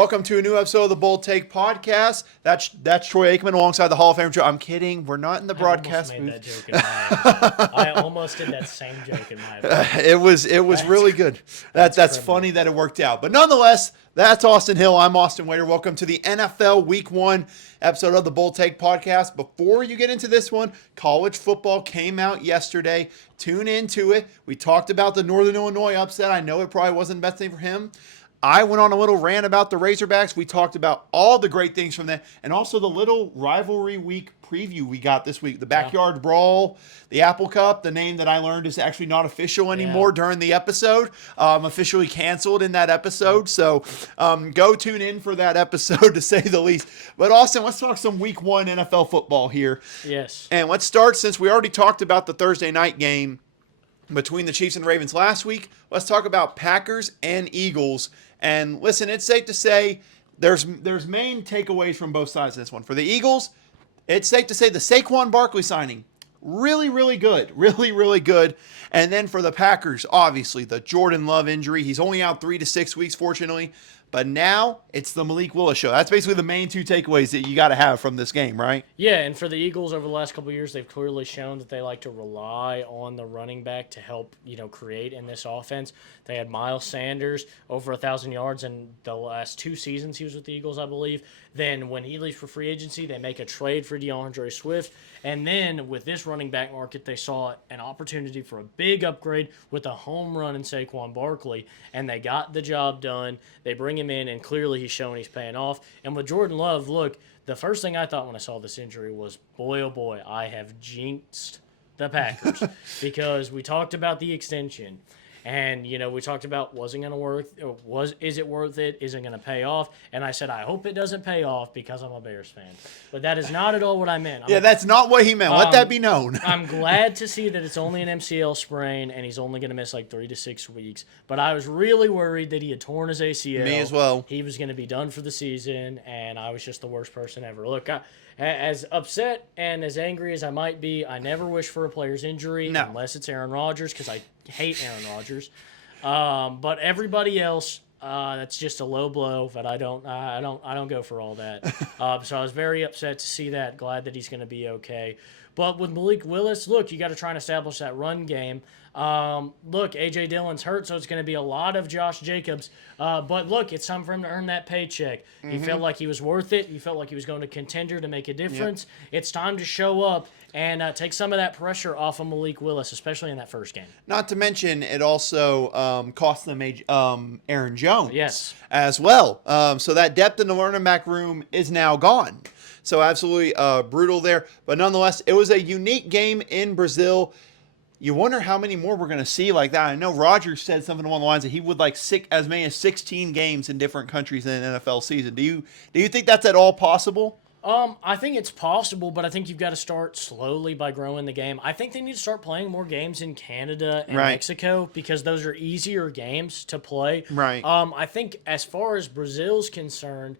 Welcome to a new episode of the Bold Take Podcast. That's Troy Aikman alongside the Hall of Fame Joe. I'm kidding. We're not in the broadcast booth. I almost made that joke in my head. I almost did that same joke in my head. It was really good. That's funny that it worked out. But nonetheless, that's Austin Hill. I'm Austin Wader. Welcome to the NFL Week 1 episode of the Bold Take Podcast. Before you get into this one, college football came out yesterday. Tune into it. We talked about the Northern Illinois upset. I know it probably wasn't the best thing for him. I went on a little rant about the Razorbacks. We talked about all the great things from that, and also the little rivalry week preview we got this week. The Backyard Brawl, the Apple Cup, the name that I learned is actually not official anymore during the episode. Officially canceled in that episode, so go tune in for that episode to say the least. But Austin, let's talk some Week 1 NFL football here. Yes. And let's start, since we already talked about the Thursday night game between the Chiefs and the Ravens last week, let's talk about Packers and Eagles. And listen, it's safe to say there's main takeaways from both sides of this one. For the Eagles, it's safe to say the Saquon Barkley signing, really, really good. Really, really good. And then for the Packers, obviously, the Jordan Love injury. He's only out 3 to 6 weeks, fortunately. But now it's the Malik Willis show. That's basically the main two takeaways that you got to have from this game, right? Yeah, and for the Eagles over the last couple of years, they've clearly shown that they like to rely on the running back to help, create in this offense. They had Miles Sanders over 1,000 yards in the last 2 seasons he was with the Eagles, I believe. Then when he leaves for free agency, they make a trade for DeAndre Swift. And then with this running back market, they saw an opportunity for a big upgrade with a home run in Saquon Barkley, and they got the job done. They bring him in, and clearly he's showing he's paying off. And with Jordan Love, look, the first thing I thought when I saw this injury was, boy, oh boy, I have jinxed the Packers because we talked about the extension. And, we talked about is it worth it? Is it going to pay off? And I said, I hope it doesn't pay off because I'm a Bears fan. But that is not at all what I meant. That's not what he meant. Let that be known. I'm glad to see that it's only an MCL sprain and he's only going to miss like 3 to 6 weeks. But I was really worried that he had torn his ACL. Me as well. He was going to be done for the season, and I was just the worst person ever. Look, as upset and as angry as I might be, I never wish for a player's injury unless it's Aaron Rodgers, because I hate Aaron Rodgers. But everybody else, that's just a low blow. But I don't go for all that. So I was very upset to see that. Glad that he's going to be okay. But with Malik Willis, look, you got to try and establish that run game. Look, A.J. Dillon's hurt, so it's going to be a lot of Josh Jacobs. But look, it's time for him to earn that paycheck. He felt like he was worth it. He felt like he was going to contender to make a difference. Yep. It's time to show up and take some of that pressure off of Malik Willis, especially in that first game. Not to mention, it also cost them Aaron Jones as well. So that depth in the running back room is now gone. So absolutely brutal there. But nonetheless, it was a unique game in Brazil. You wonder how many more we're going to see like that. I know Rodgers said something along the lines that he would like as many as 16 games in different countries in an NFL season. Do you think that's at all possible? I think it's possible, but I think you've got to start slowly by growing the game. I think they need to start playing more games in Canada and Mexico because those are easier games to play. Right. I think as far as Brazil's concerned,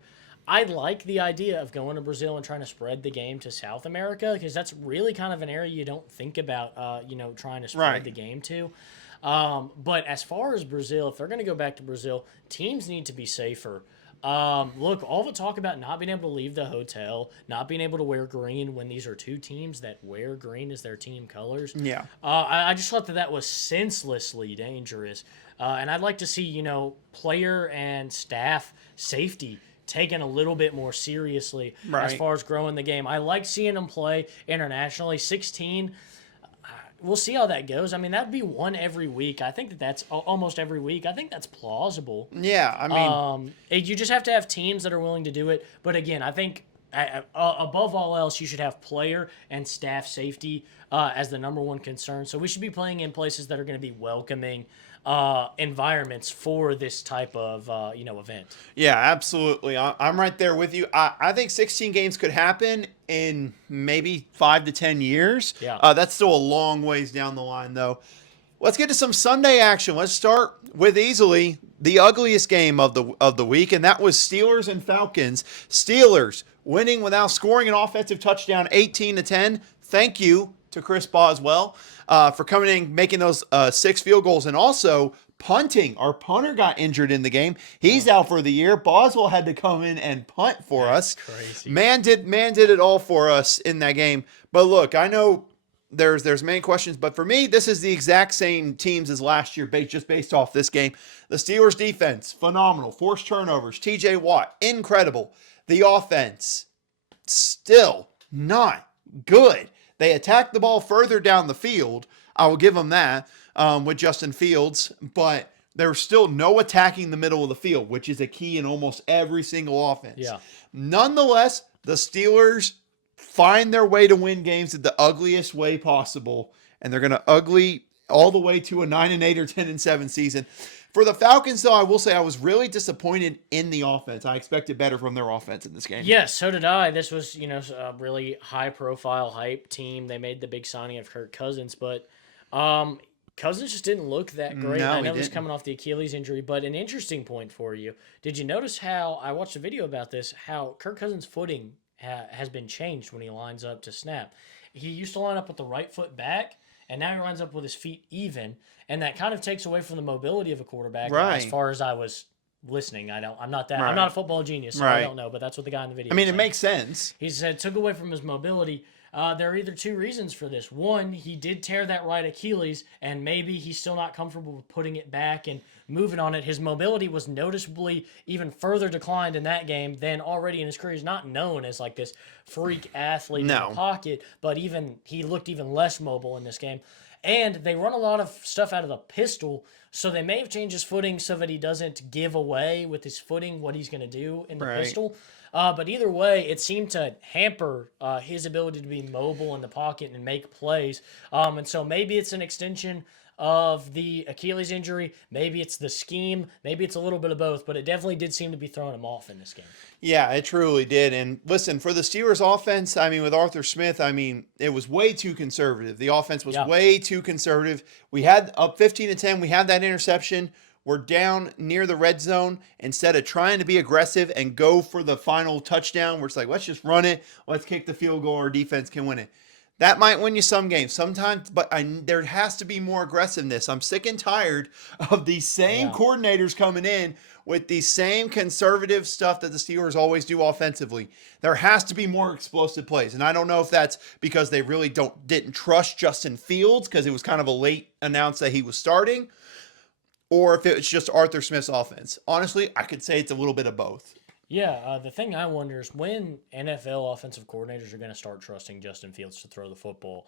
I like the idea of going to Brazil and trying to spread the game to South America because that's really kind of an area you don't think about, trying to spread the game to. But as far as Brazil, if they're going to go back to Brazil, teams need to be safer. Look, all the talk about not being able to leave the hotel, not being able to wear green when these are two teams that wear green as their team colors. Yeah. I just thought that was senselessly dangerous. And I'd like to see, player and staff safety taken a little bit more seriously as far as growing the game. I like seeing them play internationally. 16, we'll see how that goes. I mean, that'd be one every week. I think that's almost every week. I think that's plausible. Yeah, I mean, you just have to have teams that are willing to do it. But again, I think above all else, you should have player and staff safety as the number one concern. So we should be playing in places that are going to be welcoming environments for this type of event. Yeah, absolutely. I'm right there with you. I think 16 games could happen in maybe 5 to 10 years. Yeah. That's still a long ways down the line, though. Let's get to some Sunday action. Let's start with easily the ugliest game of the week, and that was Steelers and Falcons. Steelers winning without scoring an offensive touchdown, 18-10. Thank you to Chris Boswell for coming in, making those 6 field goals, and also punting. Our punter got injured in the game. He's out for the year. Boswell had to come in and punt for us. Crazy. Man did it all for us in that game. But look, I know there's many questions, but for me, this is the exact same teams as last year, just based off this game. The Steelers' defense, phenomenal. Forced turnovers. T.J. Watt, incredible. The offense, still not good. They attacked the ball further down the field. I will give them that with Justin Fields, but there's still no attacking the middle of the field, which is a key in almost every single offense. Yeah. Nonetheless, the Steelers find their way to win games in the ugliest way possible, and they're going to ugly all the way to a 9-8 or 10-7 season. For the Falcons, though, I will say I was really disappointed in the offense. I expected better from their offense in this game. Yes, so did I. This was, a really high-profile hype team. They made the big signing of Kirk Cousins, but Cousins just didn't look that great. No, I know he he's didn't. coming off the Achilles injury, but an interesting point for you. Did you notice how, I watched a video about this, how Kirk Cousins' footing has been changed when he lines up to snap? He used to line up with the right foot back, and now he lines up with his feet even, and that kind of takes away from the mobility of a quarterback. Right. As far as I was listening, I'm not Right. I'm not a football genius, so I don't know, but that's what the guy in the video I mean, was it saying. makes sense. He said took away from his mobility. There are either two reasons for this. One, he did tear that right Achilles, and maybe he's still not comfortable with putting it back and moving on it. His mobility was noticeably even further declined in that game than already in his career. He's not known as like this freak athlete in the pocket, but he looked even less mobile in this game. And they run a lot of stuff out of the pistol, so they may have changed his footing so that he doesn't give away with his footing what he's going to do in the pistol. But either way, it seemed to hamper his ability to be mobile in the pocket and make plays. And so maybe it's an extension of the Achilles injury. Maybe it's the scheme. Maybe it's a little bit of both. But it definitely did seem to be throwing him off in this game. Yeah, it truly did. And listen, for the Steelers offense, I mean, with Arthur Smith, I mean, it was way too conservative. The offense was way too conservative. We had up 15-10. We had that interception. We're down near the red zone. Instead of trying to be aggressive and go for the final touchdown, we're just like, let's just run it. Let's kick the field goal. Our defense can win it. That might win you some games sometimes, but there has to be more aggressiveness. I'm sick and tired of these same coordinators coming in with the same conservative stuff that the Steelers always do offensively. There has to be more explosive plays. And I don't know if that's because they really didn't trust Justin Fields because it was kind of a late announce that he was starting, or if it's just Arthur Smith's offense. Honestly, I could say it's a little bit of both. Yeah, the thing I wonder is when NFL offensive coordinators are going to start trusting Justin Fields to throw the football.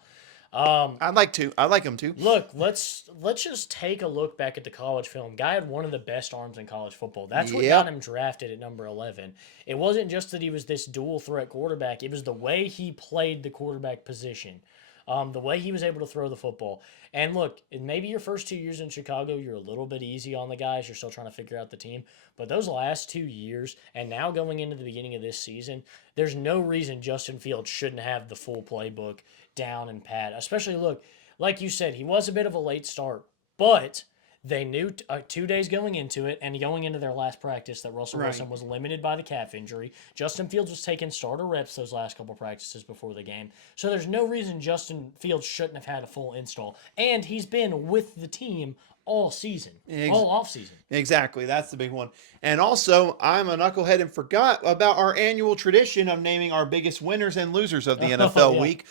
I'd like him to. Look, let's just take a look back at the college film. Guy had one of the best arms in college football. That's what got him drafted at number 11. It wasn't just that he was this dual threat quarterback. It was the way he played the quarterback position. The way he was able to throw the football. And look, maybe your first 2 years in Chicago, you're a little bit easy on the guys. You're still trying to figure out the team. But those last 2 years, and now going into the beginning of this season, there's no reason Justin Fields shouldn't have the full playbook down and pat. Especially, look, like you said, he was a bit of a late start. But they knew 2 days going into it and going into their last practice that Russell Wilson was limited by the calf injury. Justin Fields was taking starter reps those last couple practices before the game. So there's no reason Justin Fields shouldn't have had a full install. And he's been with the team all season, all offseason. Exactly. That's the big one. And also, I'm a knucklehead and forgot about our annual tradition of naming our biggest winners and losers of the NFL week.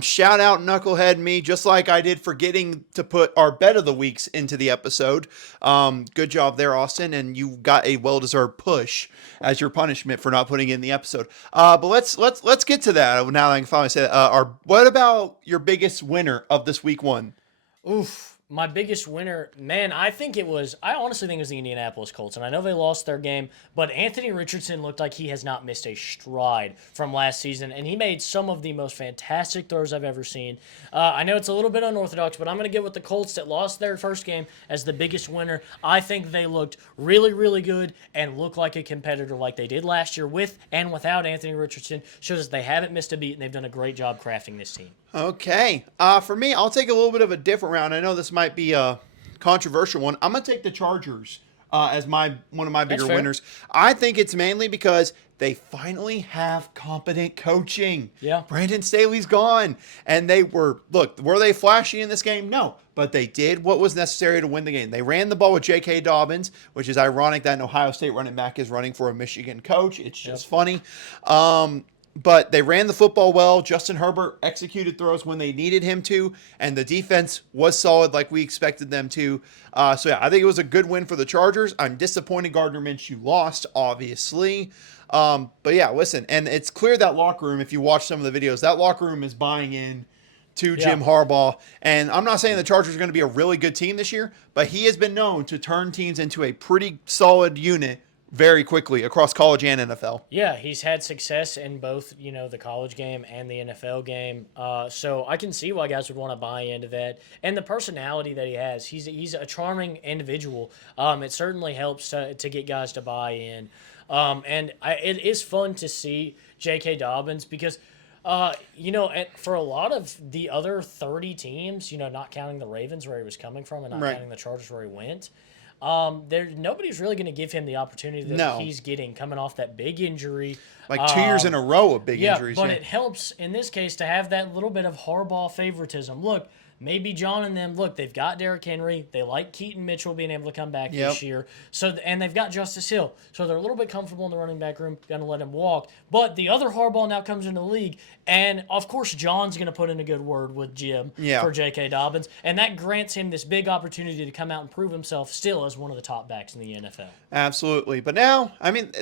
Shout out knucklehead me, just like I did forgetting to put our bet of the weeks into the episode. Good job there, Austin. And you got a well-deserved push as your punishment for not putting it in the episode. But let's get to that now that I can finally say that. What about your biggest winner of this week one? Oof. My biggest winner, man, I honestly think it was the Indianapolis Colts. And I know they lost their game, but Anthony Richardson looked like he has not missed a stride from last season. And he made some of the most fantastic throws I've ever seen. I know it's a little bit unorthodox, but I'm going to get with the Colts that lost their first game as the biggest winner. I think they looked really, really good and look like a competitor like they did last year with and without Anthony Richardson. Shows that they haven't missed a beat and they've done a great job crafting this team. Okay. For me, I'll take a little bit of a different round. I know this might be a controversial one. I'm going to take the Chargers as one of my bigger fair. winners. I think it's mainly because they finally have competent coaching. Yeah. Brandon Staley's gone. And were they flashy in this game? No. But they did what was necessary to win the game. They ran the ball with J.K. Dobbins, which is ironic that an Ohio State running back is running for a Michigan coach. It's just funny. But they ran the football well. Justin Herbert executed throws when they needed him to, and the defense was solid like we expected them to. I think it was a good win for the Chargers. I'm disappointed Gardner Minshew lost, obviously. Listen, and it's clear that locker room, if you watch some of the videos, that locker room is buying in to Jim Harbaugh. And I'm not saying the Chargers are going to be a really good team this year, but he has been known to turn teams into a pretty solid unit very quickly across college and NFL. Yeah, he's had success in both, the college game and the NFL game. So I can see why guys would want to buy into that. And the personality that he has, he's a charming individual. It certainly helps to get guys to buy in. It is fun to see J.K. Dobbins because, for a lot of the other 30 teams, not counting the Ravens where he was coming from and not counting the Chargers where he went, nobody's really going to give him the opportunity that he's getting coming off that big injury. Like 2 years in a row of big injuries. But it helps in this case to have that little bit of Harbaugh favoritism. Look, maybe John and them, they've got Derrick Henry. They like Keaton Mitchell being able to come back this year. And they've got Justice Hill. So they're a little bit comfortable in the running back room, going to let him walk. But the other Harbaugh now comes into the league. And, of course, John's going to put in a good word with Jim for J.K. Dobbins. And that grants him this big opportunity to come out and prove himself still as one of the top backs in the NFL. Absolutely. But now,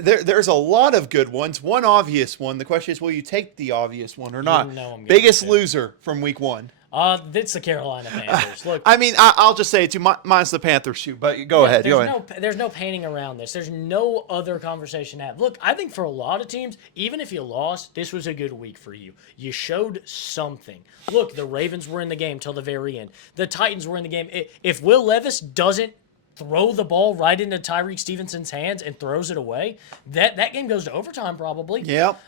there's a lot of good ones. One obvious one. The question is, will you take the obvious one or not? Biggest loser from week 1. It's the Carolina Panthers. Look, I'll just say it too. Mine's the Panthers too. But go ahead. There's no painting around this. There's no other conversation to have. Look, I think for a lot of teams, even if you lost, this was a good week for you. You showed something. Look, the Ravens were in the game till the very end. The Titans were in the game. If Will Levis doesn't throw the ball right into Tyreek Stevenson's hands and throws it away, that game goes to overtime probably. Yep.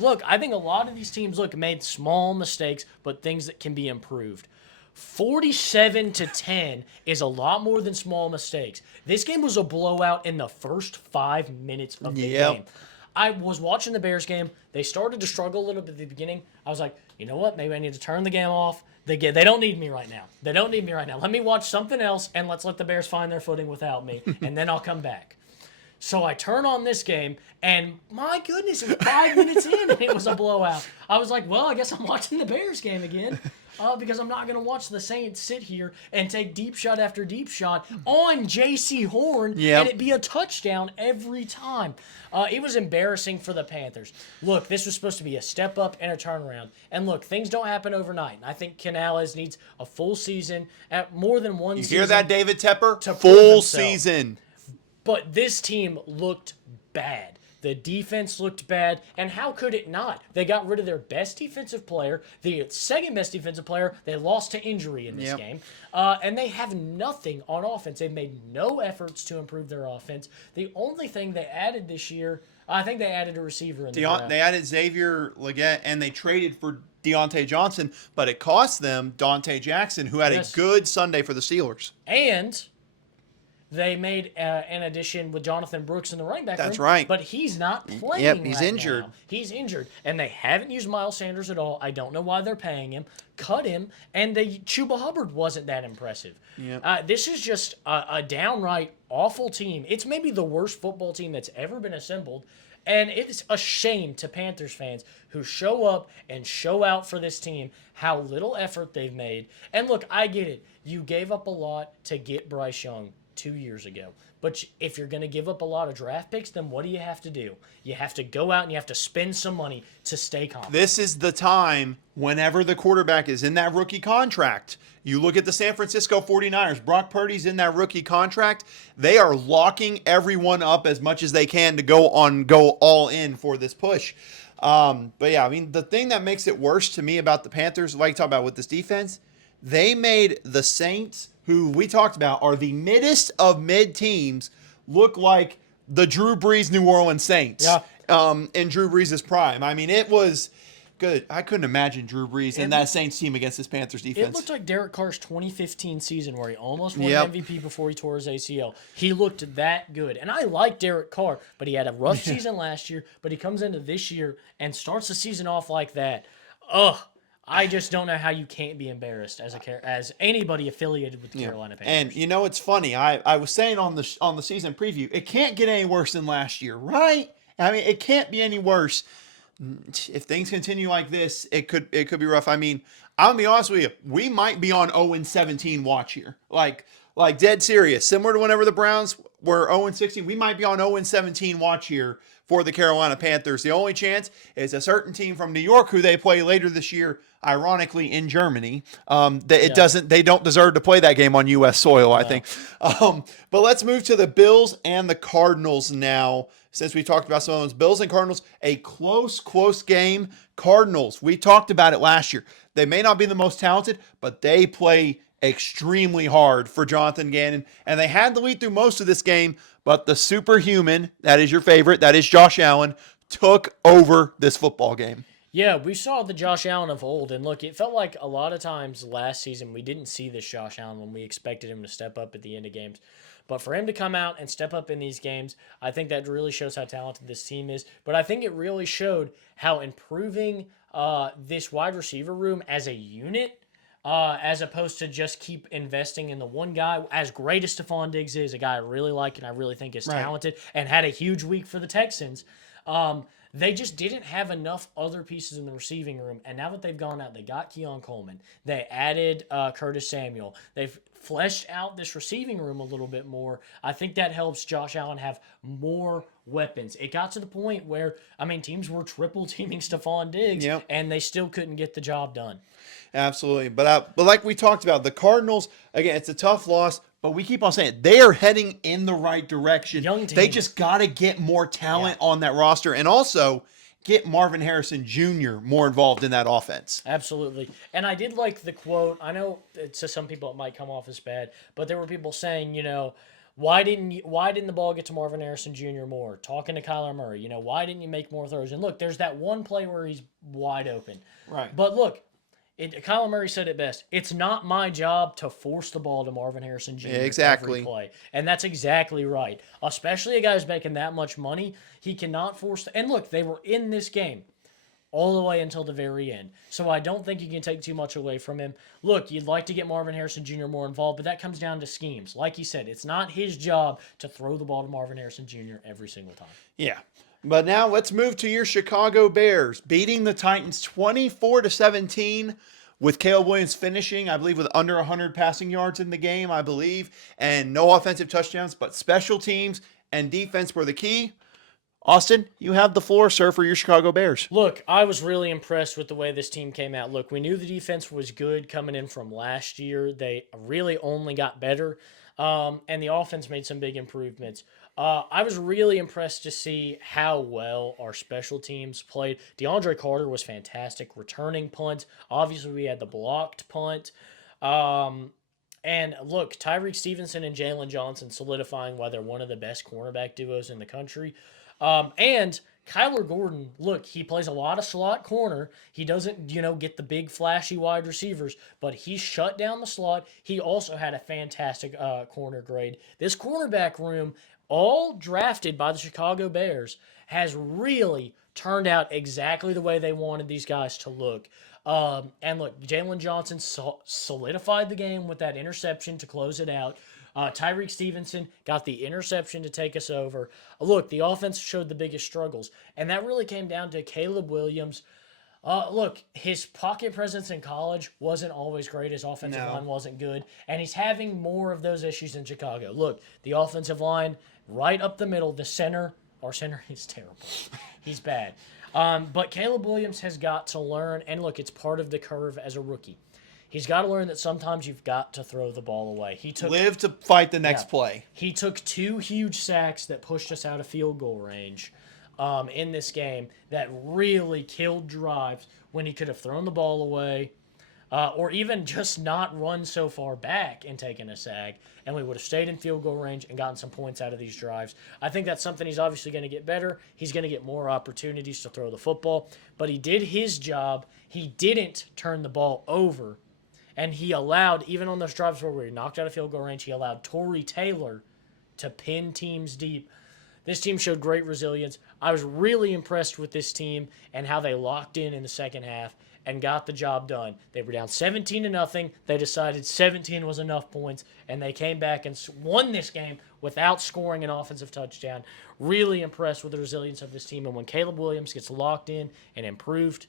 Look, I think a lot of these teams made small mistakes, but things that can be improved. 47-10 is a lot more than small mistakes. This game was a blowout in the first 5 minutes of the game. I was watching the Bears game. They started to struggle a little bit at the beginning. I was like, you know what? Maybe I need to turn the game off. They don't need me right now. Let me watch something else, and let's let the Bears find their footing without me, and then I'll come back. So I turn on this game, and my goodness, it was 5 minutes in, and it was a blowout. I was like, well, I guess I'm watching the Bears game again. Because I'm not going to watch the Saints sit here and take deep shot after deep shot on J.C. Horn and it be a touchdown every time. It was embarrassing for the Panthers. Look, this was supposed to be a step up and a turnaround. And look, things don't happen overnight. I think Canales needs a full season, at more than one season. You hear that, David Tepper? Full season. But this team looked bad. The defense looked bad, and how could it not? They got rid of their best defensive player, the second best defensive player. They lost to injury in this game, and they have nothing on offense. They've made no efforts to improve their offense. The only thing they added this year, I think they added a receiver in the draft. They added Xavier Legette, and they traded for Deontay Johnson, but it cost them Dante Jackson, who had a good Sunday for the Steelers. And they made an addition with Jonathan Brooks in the running back room. That's right. But he's not playing. Yep, he's injured. Now. He's injured. And they haven't used Miles Sanders at all. I don't know why they're paying him. Cut him. And Chuba Hubbard wasn't that impressive. Yep. This is just a downright awful team. It's maybe the worst football team that's ever been assembled. And it's a shame to Panthers fans who show up and show out for this team how little effort they've made. And look, I get it. You gave up a lot to get Bryce Young 2 years ago. But if you're going to give up a lot of draft picks, then what do you have to do? You have to go out and you have to spend some money to stay confident. This is the time whenever the quarterback is in that rookie contract. You look at the San Francisco 49ers. Brock Purdy's in that rookie contract. They are locking everyone up as much as they can to go all in for this push. The thing that makes it worse to me about the Panthers, like you talk about with this defense, they made the Saints, who we talked about are the middest of mid teams, look like the Drew Brees New Orleans Saints in Drew Brees' prime. It was Good. I couldn't imagine Drew Brees and that Saints team against this Panthers defense. It looked like Derek Carr's 2015 season where he almost won Yep. an MVP before he tore his ACL. He looked that good. And I like Derek Carr, but he had a rough season last year, but he comes into this year and starts the season off like that. Ugh. I just don't know how you can't be embarrassed as anybody affiliated with the Carolina Panthers. And you know, it's funny. I was saying on the season preview, it can't get any worse than last year, right? I mean, it can't be any worse. If things continue like this, it could be rough. I mean, I'm gonna be honest with you. We might be on 0-17 watch here, like dead serious. Similar to whenever the Browns were 0-16, we might be on 0-17 watch here for the Carolina Panthers. The only chance is a certain team from New York who they play later this year, ironically in Germany. They don't deserve to play that game on U.S. soil, I think. But let's move to the Bills and the Cardinals now. Since we talked about some of those, Bills and Cardinals, a close game. Cardinals, we talked about it last year. They may not be the most talented, but they play extremely hard for Jonathan Gannon, and they had the lead through most of this game, but the superhuman, that is your favorite, that is Josh Allen, took over this football game. Yeah, we saw the Josh Allen of old, and look, it felt like a lot of times last season we didn't see this Josh Allen when we expected him to step up at the end of games. But for him to come out and step up in these games, I think that really shows how talented this team is. But I think it really showed how improving this wide receiver room as a unit, as opposed to just keep investing in the one guy. As great as Stephon Diggs is, a guy I really like and I really think is talented and had a huge week for the Texans, they just didn't have enough other pieces in the receiving room. And now that they've gone out, they got Keon Coleman. They added Curtis Samuel. They've fleshed out this receiving room a little bit more. I think that helps Josh Allen have more weapons. It got to the point where, teams were triple teaming Stephon Diggs, and they still couldn't get the job done. Absolutely. But like we talked about, the Cardinals, again, it's a tough loss, but we keep on saying they are heading in the right direction. Young team. They just got to get more talent on that roster and also get Marvin Harrison Jr. more involved in that offense. Absolutely. And I did like the quote. I know to some people it might come off as bad, but there were people saying, why didn't the ball get to Marvin Harrison Jr. more? Talking to Kyler Murray, why didn't you make more throws? And look, there's that one play where he's wide open. Right. But look, Kyler Murray said it best. It's not my job to force the ball to Marvin Harrison Jr. Exactly. Every play. And that's exactly right. Especially a guy who's making that much money. He cannot force and look, they were in this game all the way until the very end. So I don't think you can take too much away from him. Look, you'd like to get Marvin Harrison Jr. more involved, but that comes down to schemes. Like he said, it's not his job to throw the ball to Marvin Harrison Jr. every single time. Yeah. But now let's move to your Chicago Bears, beating the Titans 24-17 with Caleb Williams finishing, I believe, with under 100 passing yards in the game, I believe, and no offensive touchdowns, but special teams and defense were the key. Austin, you have the floor, sir, for your Chicago Bears. Look, I was really impressed with the way this team came out. Look, we knew the defense was good coming in from last year. They really only got better, and the offense made some big improvements. I was really impressed to see how well our special teams played. DeAndre Carter was fantastic, returning punt. Obviously, we had the blocked punt. And look, Tyreek Stevenson and Jalen Johnson solidifying why they're one of the best cornerback duos in the country. And Kyler Gordon, look, he plays a lot of slot corner. He doesn't, get the big flashy wide receivers, but he shut down the slot. He also had a fantastic corner grade. This cornerback room, all drafted by the Chicago Bears, has really turned out exactly the way they wanted these guys to look. And look, Jalen Johnson solidified the game with that interception to close it out. Tyreek Stevenson got the interception to take us over. Look, the offense showed the biggest struggles, and that really came down to Caleb Williams. Look, his pocket presence in college wasn't always great. His offensive line wasn't good, and he's having more of those issues in Chicago. Look, the offensive line right up the middle, our center is terrible. He's bad. But Caleb Williams has got to learn, and look, it's part of the curve as a rookie. He's got to learn that sometimes you've got to throw the ball away. Live to fight the next play. He took 2 huge sacks that pushed us out of field goal range in this game that really killed drives when he could have thrown the ball away. or even just not run so far back and taken a sag, and we would have stayed in field goal range and gotten some points out of these drives. I think that's something he's obviously going to get better. He's going to get more opportunities to throw the football, but he did his job. He didn't turn the ball over, and he allowed, even on those drives where we knocked out of field goal range, he allowed Torrey Taylor to pin teams deep. This team showed great resilience. I was really impressed with this team and how they locked in the second half and got the job done. They were down 17-0. They decided 17 was enough points, and they came back and won this game without scoring an offensive touchdown. Really impressed with the resilience of this team. And when Caleb Williams gets locked in and improved,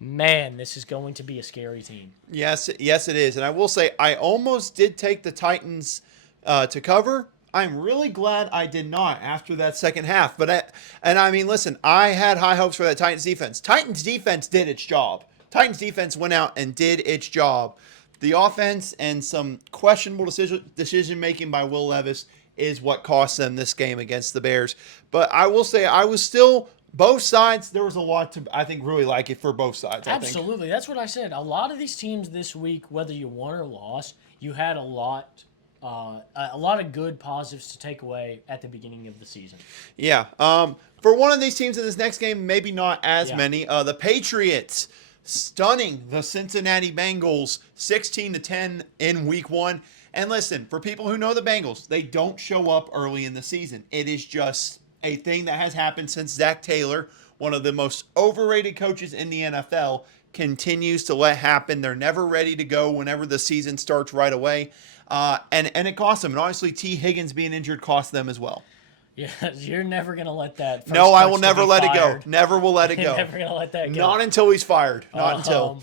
man, this is going to be a scary team. Yes, it is. And I will say, I almost did take the Titans to cover. I'm really glad I did not after that second half. Listen, I had high hopes for that Titans defense. Titans defense did its job. Titans defense went out and did its job. The offense and some questionable decision making by Will Levis is what cost them this game against the Bears. But I will say, I was still, both sides, there was a lot to, I think, really like it for both sides. Absolutely. That's what I said. A lot of these teams this week, whether you won or lost, you had a lot of good positives to take away at the beginning of the season. Yeah. For one of these teams in this next game, maybe not as many. The Patriots stunning the Cincinnati Bengals 16-10 in week 1. And listen, for people who know the Bengals, they don't show up early in the season. It is just a thing that has happened since Zach Taylor, one of the most overrated coaches in the NFL, continues to let happen. They're never ready to go whenever the season starts right away. And it cost them. And obviously, T. Higgins being injured cost them as well. Yeah, you're never going to let that. No, I will never let it go. Never will let it go. Never going to let that go. Not until he's fired. Not until.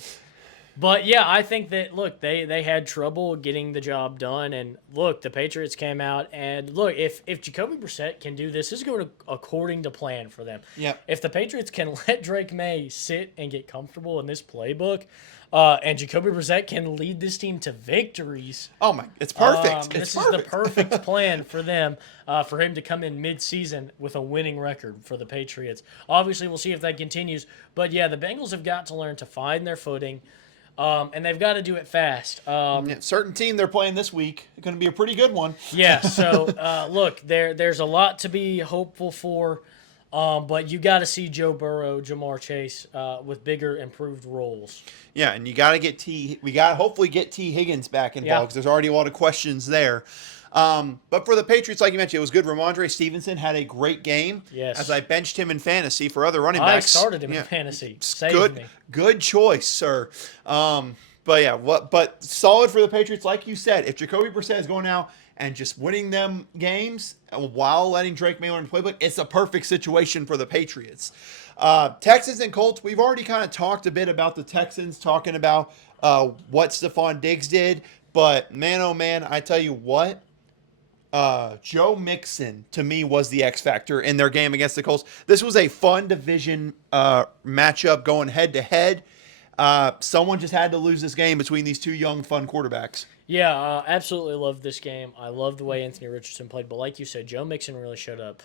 But yeah, I think that, look, they had trouble getting the job done. And look, the Patriots came out. And look, if Jacoby Brissett can do this is going according to plan for them. Yep. If the Patriots can let Drake May sit and get comfortable in this playbook, and Jacoby Brissett can lead this team to victories. Oh my! It's perfect. This is the perfect plan for them, for him to come in mid-season with a winning record for the Patriots. Obviously, we'll see if that continues. But yeah, the Bengals have got to learn to find their footing, and they've got to do it fast. Certain team they're playing this week going to be a pretty good one. Yeah. So look, there's a lot to be hopeful for. But you got to see Joe Burrow, Jamar Chase with bigger, improved roles. Yeah, and you got to we got to hopefully get T. Higgins back involved because there's already a lot of questions there. But for the Patriots, like you mentioned, it was good. Ramondre Stevenson had a great game. Yes. As I benched him in fantasy for other running backs. I started him in fantasy. Saved me. Good choice, sir. But solid for the Patriots, like you said. If Jacoby Brissett is going out and just winning them games while letting Drake May learn the playbook, it's a perfect situation for the Patriots. Texans and Colts, we've already kind of talked a bit about the Texans, talking about what Stephon Diggs did. But, man, oh, man, I tell you what, Joe Mixon, to me, was the X factor in their game against the Colts. This was a fun division matchup going head-to-head. Someone just had to lose this game between these two young, fun quarterbacks. Yeah, absolutely loved this game. I love the way Anthony Richardson played. But like you said, Joe Mixon really showed up.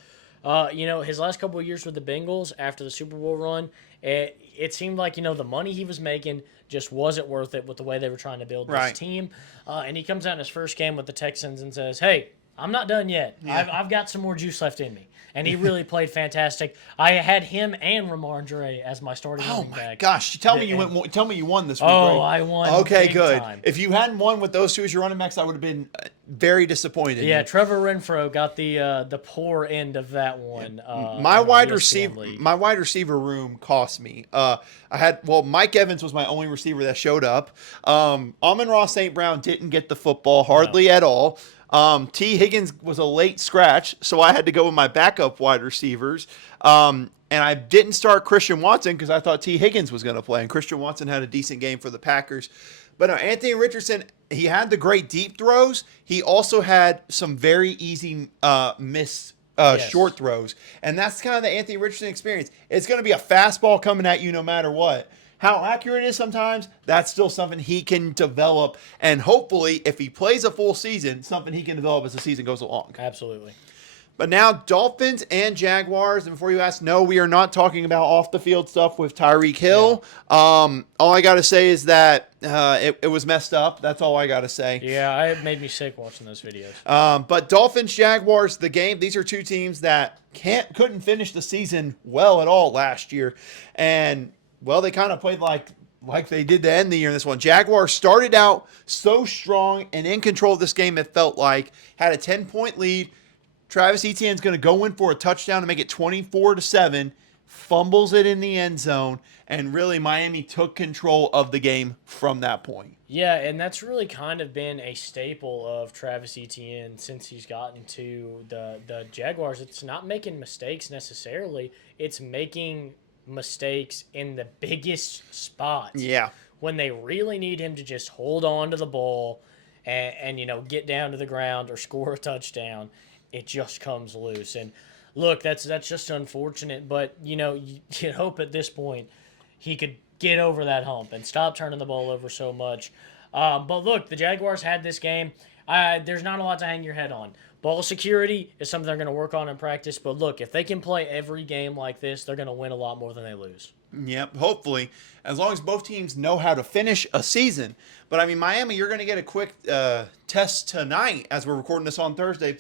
His last couple of years with the Bengals after the Super Bowl run, it seemed like, the money he was making just wasn't worth it with the way they were trying to build this team. And he comes out in his first game with the Texans and says, hey, I'm not done yet. Yeah. I've got some more juice left in me. And he really played fantastic. I had him and Ramondre as my starting running back. Oh, my gosh. Tell me you won this week, right? I won. Okay, good. Time. If you hadn't won with those two as your running backs, I would have been very disappointed. Yeah, Trevor Renfro got the poor end of that one. My wide receiver room cost me. Mike Evans was my only receiver that showed up. Amon-Ra St. Brown didn't get the football hardly at all. T. Higgins was a late scratch, so I had to go with my backup wide receivers. And I didn't start Christian Watson because I thought T. Higgins was going to play. And Christian Watson had a decent game for the Packers. But Anthony Richardson, he had the great deep throws. He also had some very easy missed short throws. And that's kind of the Anthony Richardson experience. It's going to be a fastball coming at you no matter what. How accurate it is sometimes, that's still something he can develop. And hopefully, if he plays a full season, something he can develop as the season goes along. Absolutely. But now Dolphins and Jaguars. And before you ask, no, we are not talking about off the field stuff with Tyreek Hill. Yeah. All I got to say is that it was messed up. That's all I got to say. Yeah, it made me sick watching those videos. But Dolphins, Jaguars, the game. These are two teams that couldn't finish the season well at all last year, and well, they kind of played like they did to end the year in this one. Jaguars started out so strong and in control of this game. It felt like had a 10-point lead. Travis Etienne's going to go in for a touchdown to make it 24-7, fumbles it in the end zone, and really Miami took control of the game from that point. Yeah, and that's really kind of been a staple of Travis Etienne since he's gotten to the Jaguars. It's not making mistakes necessarily. It's making mistakes in the biggest spots. Yeah. When they really need him to just hold on to the ball and get down to the ground or score a touchdown. It just comes loose. And look, that's just unfortunate. But, you hope at this point he could get over that hump and stop turning the ball over so much. But look, the Jaguars had this game. There's not a lot to hang your head on. Ball security is something they're going to work on in practice. But look, if they can play every game like this, they're going to win a lot more than they lose. Yep, hopefully, as long as both teams know how to finish a season. But, I mean, Miami, you're going to get a quick test tonight as we're recording this on Thursday,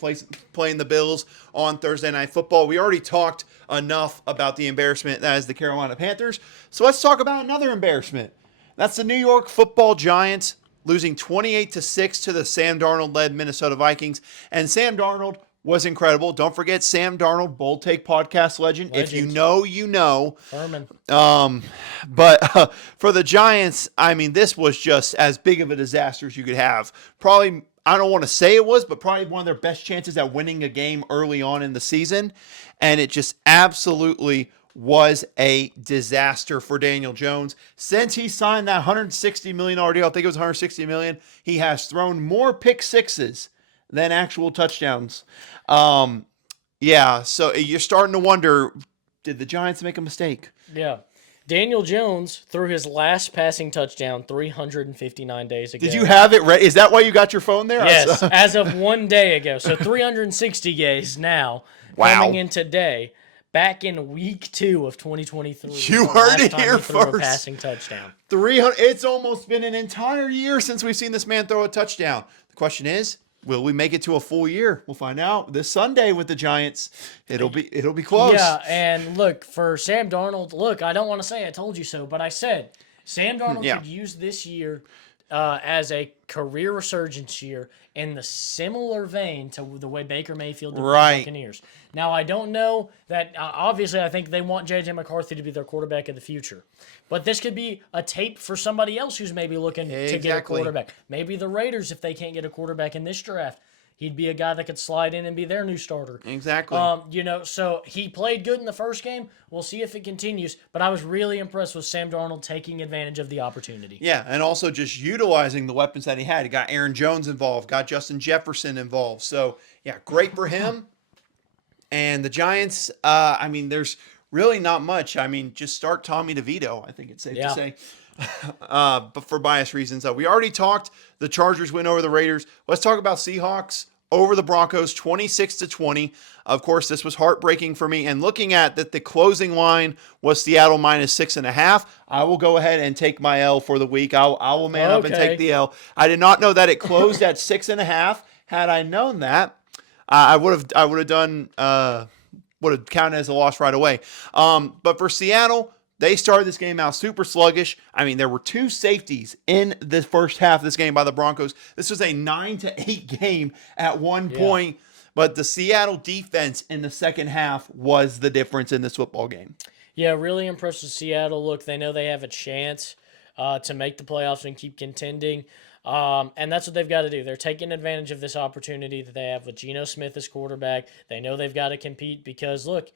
playing the Bills on Thursday Night Football. We already talked enough about the embarrassment that is the Carolina Panthers. So let's talk about another embarrassment. That's the New York Football Giants losing 28-6 to the Sam Darnold-led Minnesota Vikings. And Sam Darnold was incredible. Don't forget Sam Darnold, Bold Take podcast legend. If you know, you know. Furman. But for the Giants, I mean, this was just as big of a disaster as you could have. Probably, I don't want to say it was, but probably one of their best chances at winning a game early on in the season. And it just absolutely was a disaster for Daniel Jones. Since he signed that $160 million deal, I think it was $160 million, he has thrown more pick sixes than actual touchdowns. Yeah, so you're starting to wonder, did the Giants make a mistake? Yeah. Daniel Jones threw his last passing touchdown 359 days ago. Did you have it ready? Is that why you got your phone there? Yes, as of 1 day ago. So 360 days now, coming in today, back in week 2 of 2023. You heard it here first. A passing touchdown. 300. It's almost been an entire year since we've seen this man throw a touchdown. The question is, will we make it to a full year? We'll find out this Sunday with the Giants. It'll be close. Yeah, and look, for Sam Darnold, I don't want to say I told you so, but I said Sam Darnold could use this year as a career resurgence year in the similar vein to the way Baker Mayfield did with the Buccaneers. Now, I don't know that, obviously, I think they want J.J. McCarthy to be their quarterback of the future. But this could be a tape for somebody else who's maybe looking to get a quarterback. Maybe the Raiders, if they can't get a quarterback in this draft. He'd be a guy that could slide in and be their new starter. Exactly. So he played good in the first game. We'll see if it continues. But I was really impressed with Sam Darnold taking advantage of the opportunity. Yeah, and also just utilizing the weapons that he had. He got Aaron Jones involved, got Justin Jefferson involved. So, yeah, great for him. And the Giants, there's really not much. Just start Tommy DeVito, I think it's safe to say. But for bias reasons, we already talked. The Chargers win over the Raiders. Let's talk about Seahawks over the Broncos, 26-20. Of course, this was heartbreaking for me. And looking at that, the closing line was Seattle -6.5. I will go ahead and take my L for the week. I will man up and take the L. I did not know that it closed at 6.5. Had I known that, I would have done would have counted as a loss right away. But for Seattle, they started this game out super sluggish. There were 2 safeties in the first half of this game by the Broncos. This was a 9-8 game at one point, but the Seattle defense in the second half was the difference in this football game. Yeah, really impressed with Seattle. Look, they know they have a chance to make the playoffs and keep contending. And that's what they've got to do. They're taking advantage of this opportunity that they have with Geno Smith as quarterback. They know they've got to compete because, look,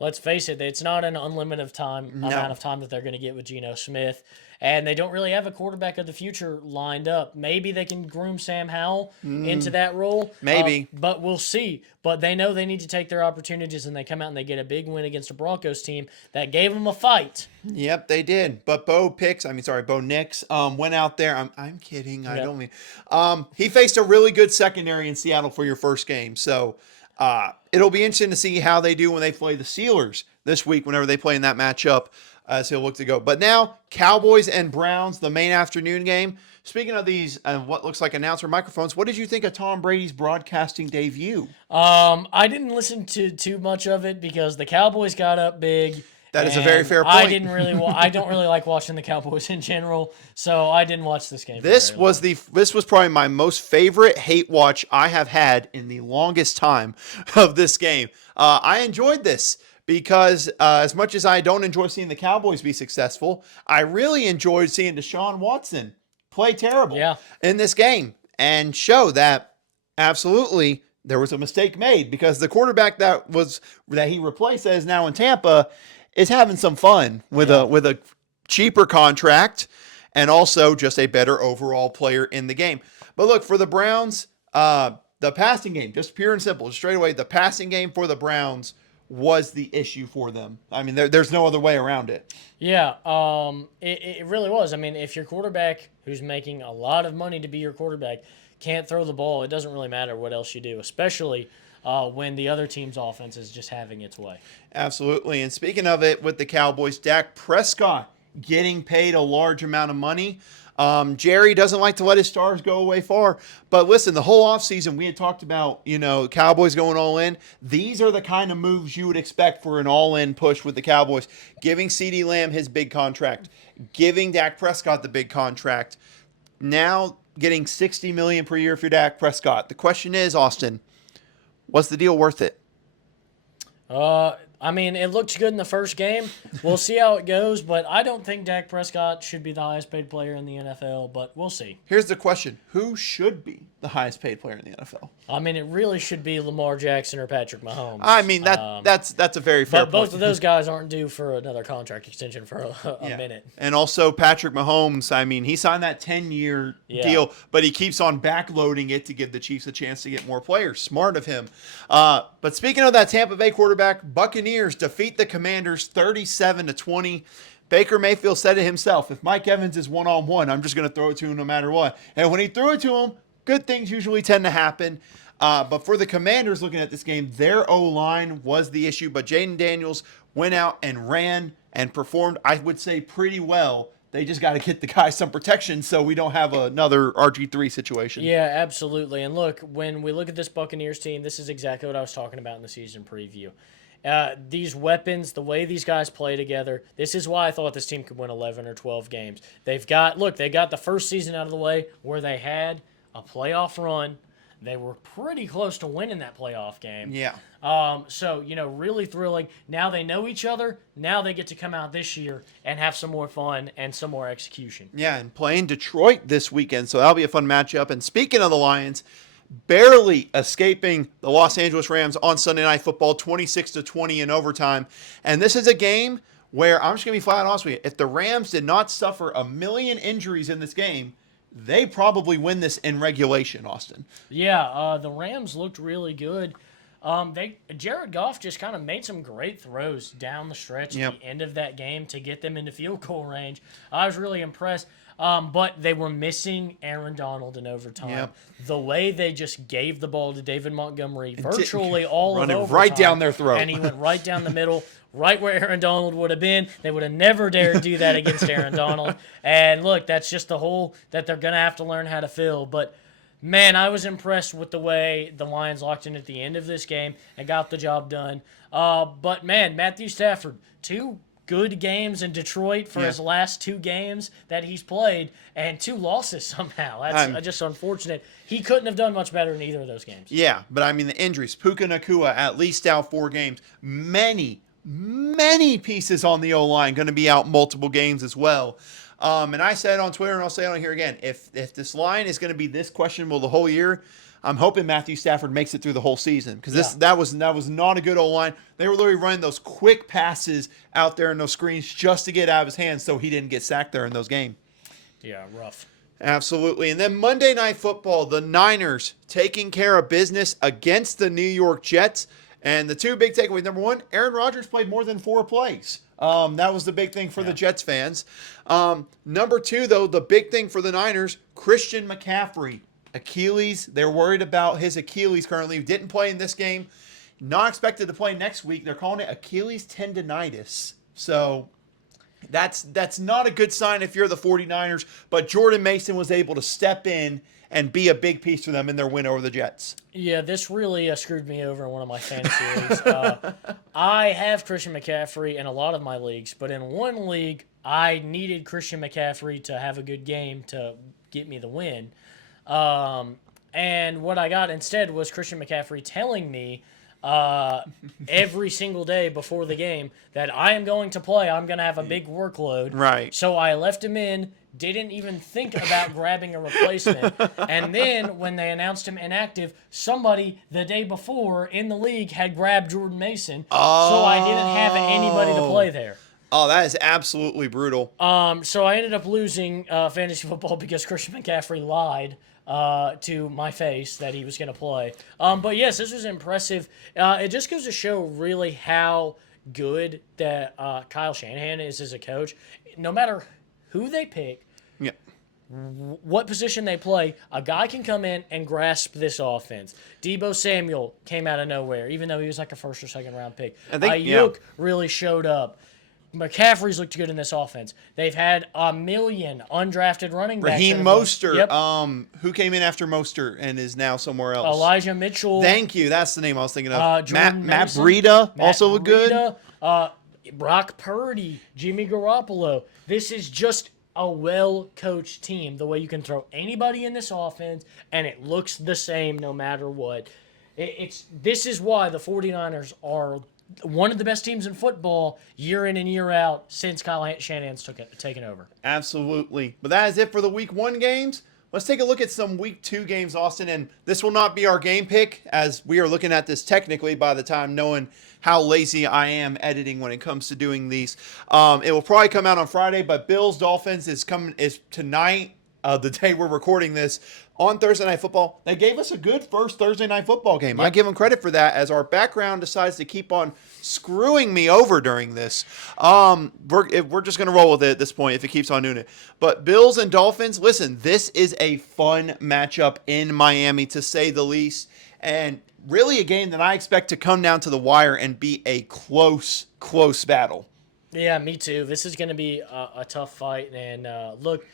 let's face it, it's not an unlimited amount of time that they're going to get with Geno Smith. And they don't really have a quarterback of the future lined up. Maybe they can groom Sam Howell into that role. Maybe. But we'll see. But they know they need to take their opportunities, and they come out and they get a big win against a Broncos team that gave them a fight. Yep, they did. But Bo Nix went out there. I'm kidding. I don't mean. He faced a really good secondary in Seattle for your first game. So It'll be interesting to see how they do when they play the Steelers this week, whenever they play in that matchup, as he'll look to go. But now, Cowboys and Browns, the main afternoon game. Speaking of these, what looks like announcer microphones, what did you think of Tom Brady's broadcasting debut? I didn't listen to too much of it because the Cowboys got up big. That is a very fair point. I didn't really. I don't really like watching the Cowboys in general, so I didn't watch this game. This was probably my most favorite hate watch I have had in the longest time of this game. I enjoyed this because as much as I don't enjoy seeing the Cowboys be successful, I really enjoyed seeing Deshaun Watson play terrible in this game and show that absolutely there was a mistake made, because the quarterback that he replaced, that is now in Tampa, is having some fun with a cheaper contract and also just a better overall player in the game. But look, for the Browns, the passing game, just pure and simple, straight away, the passing game for the Browns was the issue for them. I mean, there's no other way around it. Yeah, it really was. I mean, if your quarterback, who's making a lot of money to be your quarterback, can't throw the ball, it doesn't really matter what else you do, especially when the other team's offense is just having its way. Absolutely. And speaking of it, with the Cowboys, Dak Prescott getting paid a large amount of money. Jerry doesn't like to let his stars go away far. But listen, the whole offseason we had talked about, Cowboys going all in. These are the kind of moves you would expect for an all-in push with the Cowboys. Giving CeeDee Lamb his big contract. Giving Dak Prescott the big contract. Now getting $60 million per year for Dak Prescott. The question is, Austin, was the deal worth it? I mean, it looked good in the first game. We'll see how it goes, but I don't think Dak Prescott should be the highest paid player in the NFL, but we'll see. Here's the question. Who should be the highest paid player in the NFL? I mean, it really should be Lamar Jackson or Patrick Mahomes. I mean, that's a very fair point. But both of those guys aren't due for another contract extension for a minute. And also Patrick Mahomes, I mean, he signed that 10-year deal, but he keeps on backloading it to give the Chiefs a chance to get more players. Smart of him. But speaking of that Tampa Bay quarterback, Buccaneers defeat the Commanders 37-20. Baker Mayfield said it himself. If Mike Evans is one-on-one, I'm just going to throw it to him no matter what. And when he threw it to him, good things usually tend to happen. But for the Commanders looking at this game, their O-line was the issue. But Jaden Daniels went out and ran and performed, I would say, pretty well. They just got to get the guy some protection so we don't have another RG3 situation. Yeah, absolutely. And look, when we look at this Buccaneers team, this is exactly what I was talking about in the season preview. These weapons, the way these guys play together, this is why I thought this team could win 11 or 12 games. They got the first season out of the way where they had a playoff run. They were pretty close to winning that playoff game. Yeah. So, really thrilling. Now they know each other. Now they get to come out this year and have some more fun and some more execution. Yeah, and playing Detroit this weekend, so that'll be a fun matchup. And speaking of the Lions, barely escaping the Los Angeles Rams on Sunday Night Football, 26-20 in overtime. And this is a game where, I'm just going to be flat honest with you, if the Rams did not suffer a million injuries in this game, they probably win this in regulation, Austin. Yeah, the Rams looked really good. Jared Goff just kind of made some great throws down the stretch at the end of that game to get them into field goal range. I was really impressed. But they were missing Aaron Donald in overtime. Yep. The way they just gave the ball to David Montgomery virtually all of overtime. Right down their throat. And he went right down the middle, right where Aaron Donald would have been. They would have never dared do that against Aaron Donald. And look, that's just the hole that they're going to have to learn how to fill. But, man, I was impressed with the way the Lions locked in at the end of this game and got the job done. But, man, Matthew Stafford, 2 good games in Detroit for his last 2 games that he's played, and 2 losses somehow. That's just unfortunate. He couldn't have done much better in either of those games. Yeah, but I mean the injuries. Puka Nacua at least out 4 games. Many pieces on the O-line going to be out multiple games as well. And I said on Twitter, and I'll say it on here again, if this line is going to be this questionable the whole year, I'm hoping Matthew Stafford makes it through the whole season, because that was not a good O-line. They were literally running those quick passes out there in those screens just to get out of his hands so he didn't get sacked there in those games. Yeah, rough. Absolutely. And then Monday Night Football, the Niners taking care of business against the New York Jets. And the 2 big takeaways. Number 1, Aaron Rodgers played more than 4 plays. That was the big thing for the Jets fans. Number 2, though, the big thing for the Niners, Christian McCaffrey Achilles. They're worried about his Achilles currently. Didn't play in this game. Not expected to play next week. They're calling it Achilles tendonitis. So that's not a good sign if you're the 49ers. But Jordan Mason was able to step in and be a big piece for them in their win over the Jets. Yeah, this really screwed me over in one of my fantasy leagues. I have Christian McCaffrey in a lot of my leagues, but in one league, I needed Christian McCaffrey to have a good game to get me the win. And what I got instead was Christian McCaffrey telling me every single day before the game that I am going to play. I'm going to have a big workload. Right. So I left him in, didn't even think about grabbing a replacement. And then when they announced him inactive, somebody the day before in the league had grabbed Jordan Mason. So I didn't have anybody to play there. Oh, that is absolutely brutal. So I ended up losing fantasy football because Christian McCaffrey lied to my face that he was going to play. But yes, this was impressive. It just goes to show really how good that Kyle Shanahan is as a coach. No matter who they pick, Yeah. what position they play, a guy can come in and grasp this offense. Deebo Samuel came out of nowhere, even though he was like a first or second round pick. Ayuk really showed up. McCaffrey's looked good in this offense. They've had a million undrafted running backs. Raheem Mostert, who came in after Mostert and is now somewhere else. Elijah Mitchell. Thank you. That's the name I was thinking of. Matt Mason, Breida, also a good. Brock Purdy, Jimmy Garoppolo. This is just a well-coached team. The way you can throw anybody in this offense, and it looks the same no matter what. This is why the 49ers are one of the best teams in football year in and year out since Kyle Shanahan's taken over. Absolutely. But that is it for the Week 1 games. Let's take a look at some Week 2 games, Austin. And this will not be our game pick, as we are looking at this technically by the time knowing how lazy I am editing when it comes to doing these. It will probably come out on Friday, but Bills-Dolphins is tonight, the day we're recording this, on Thursday Night Football. They gave us a good first Thursday Night Football game. Yep. I give them credit for that, as our background decides to keep on screwing me over during this. We're just going to roll with it at this point if it keeps on doing it. But Bills and Dolphins, listen, this is a fun matchup in Miami, to say the least. And really a game that I expect to come down to the wire and be a close battle. Yeah, me too. This is going to be a tough fight. And look,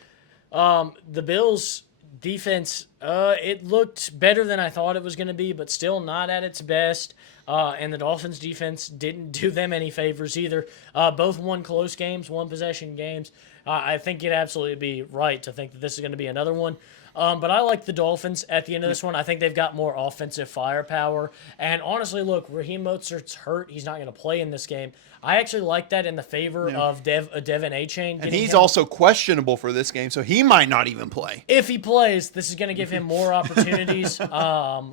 the Bills' defense, it looked better than I thought it was going to be, but still not at its best. And the Dolphins' defense didn't do them any favors either. Both won close games, one-possession games. I think you'd absolutely be right to think that this is going to be another one. But I like the Dolphins at the end of this one. I think they've got more offensive firepower. And honestly, look, Raheem Mostert's hurt. He's not going to play in this game. I actually like that in the favor of Devin Achane. And he's also questionable for this game, so he might not even play. If he plays, this is going to give him more opportunities,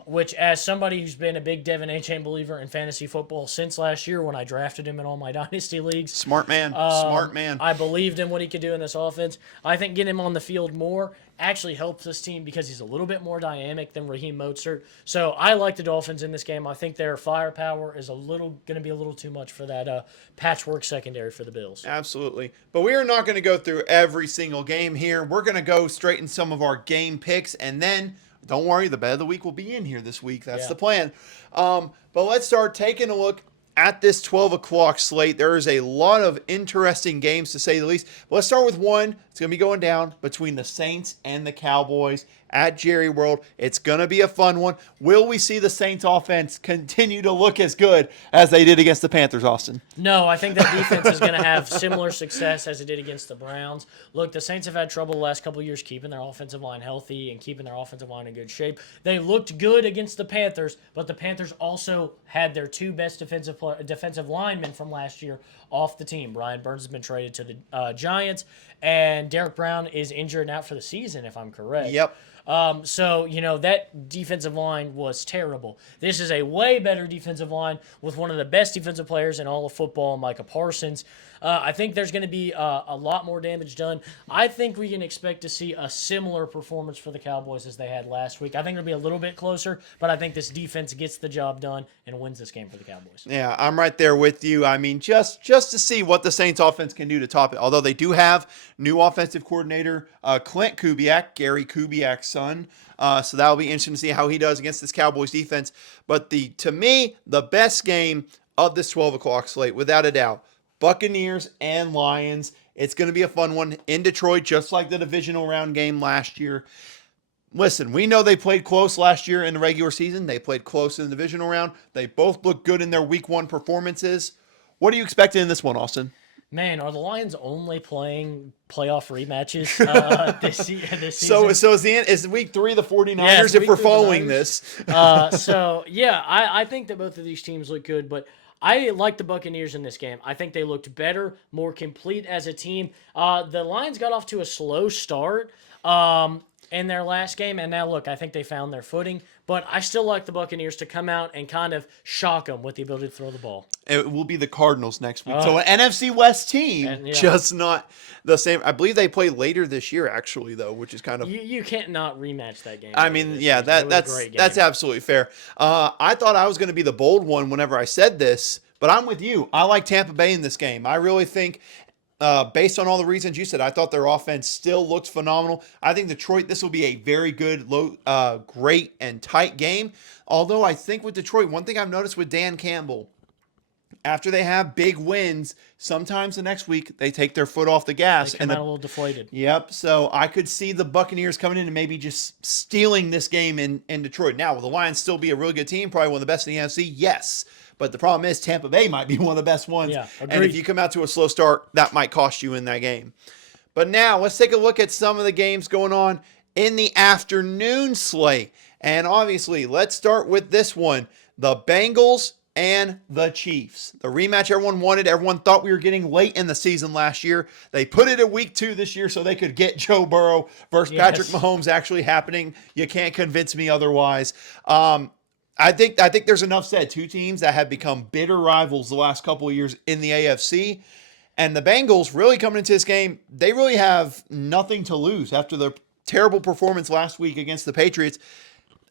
which, as somebody who's been a big Devin Achane believer in fantasy football since last year when I drafted him in all my dynasty leagues. Smart man. Smart man. I believed in what he could do in this offense. I think getting him on the field more actually helps this team because he's a little bit more dynamic than Raheem Mostert. So I like the Dolphins in this game. I think their firepower is going to be a little too much for that patchwork secondary for the Bills. Absolutely. But we are not going to go through every single game here. We're going to go straight in some of our game picks, and then don't worry, the bet of the week will be in here this week. That's the plan. But let's start taking a look at this 12 o'clock slate. There is a lot of interesting games, to say the least. But let's start with one. It's going to be going down between the Saints and the Cowboys at Jerry World. It's going to be a fun one. Will we see the Saints offense continue to look as good as they did against the Panthers, Austin? No, I think that defense is going to have similar success as it did against the Browns. Look, the Saints have had trouble the last couple of years keeping their offensive line healthy and keeping their offensive line in good shape. They looked good against the Panthers, but the Panthers also had their two best defensive linemen from last year off the team. Brian Burns has been traded to the Giants, and Derek Brown is injured and out for the season, if I'm correct. Yep. So, that defensive line was terrible. This is a way better defensive line with one of the best defensive players in all of football, Micah Parsons. I think there's going to be a lot more damage done. I think we can expect to see a similar performance for the Cowboys as they had last week. I think it'll be a little bit closer, but I think this defense gets the job done and wins this game for the Cowboys. Yeah, I'm right there with you. I mean, just to see what the Saints offense can do to top it. Although they do have new offensive coordinator Clint Kubiak, Gary Kubiak's son. So that'll be interesting to see how he does against this Cowboys defense. But to me, the best game of this 12 o'clock slate, without a doubt, Buccaneers and Lions. It's going to be a fun one in Detroit, just like the divisional round game last year. Listen, we know they played close last year in the regular season. They played close in the divisional round. They both look good in their week one performances. What are you expecting in this one, Austin? Man, are the Lions only playing playoff rematches this season? So is week 3 the 49ers Yeah, if we're following this? I think that both of these teams look good, but I like the Buccaneers in this game. I think they looked better, more complete as a team. The Lions got off to a slow start in their last game, and now look, I think they found their footing. But I still like the Buccaneers to come out and kind of shock them with the ability to throw the ball. It will be the Cardinals next week. So an NFC West team, just not the same. I believe they play later this year, actually, though, which is kind of... You can't not rematch that game. I mean, yeah, that's absolutely fair. I thought I was going to be the bold one whenever I said this, but I'm with you. I like Tampa Bay in this game. I really think... based on all the reasons you said, I thought their offense still looked phenomenal. I think Detroit, this will be a very good, great, and tight game. Although I think with Detroit, one thing I've noticed with Dan Campbell, after they have big wins, sometimes the next week they take their foot off the gas. They come out a little deflated. Yep. So I could see the Buccaneers coming in and maybe just stealing this game in Detroit. Now, will the Lions still be a really good team? Probably one of the best in the NFC? Yes. But the problem is Tampa Bay might be one of the best ones. Yeah, agreed. And if you come out to a slow start, that might cost you in that game. But now let's take a look at some of the games going on in the afternoon slate. And obviously, let's start with this one. The Bengals and the Chiefs. The rematch everyone wanted. Everyone thought we were getting late in the season last year. They put it at week 2 this year so they could get Joe Burrow versus Patrick Mahomes actually happening. You can't convince me otherwise. I think there's enough said. Two teams that have become bitter rivals the last couple of years in the AFC. And the Bengals really coming into this game, they really have nothing to lose after their terrible performance last week against the Patriots.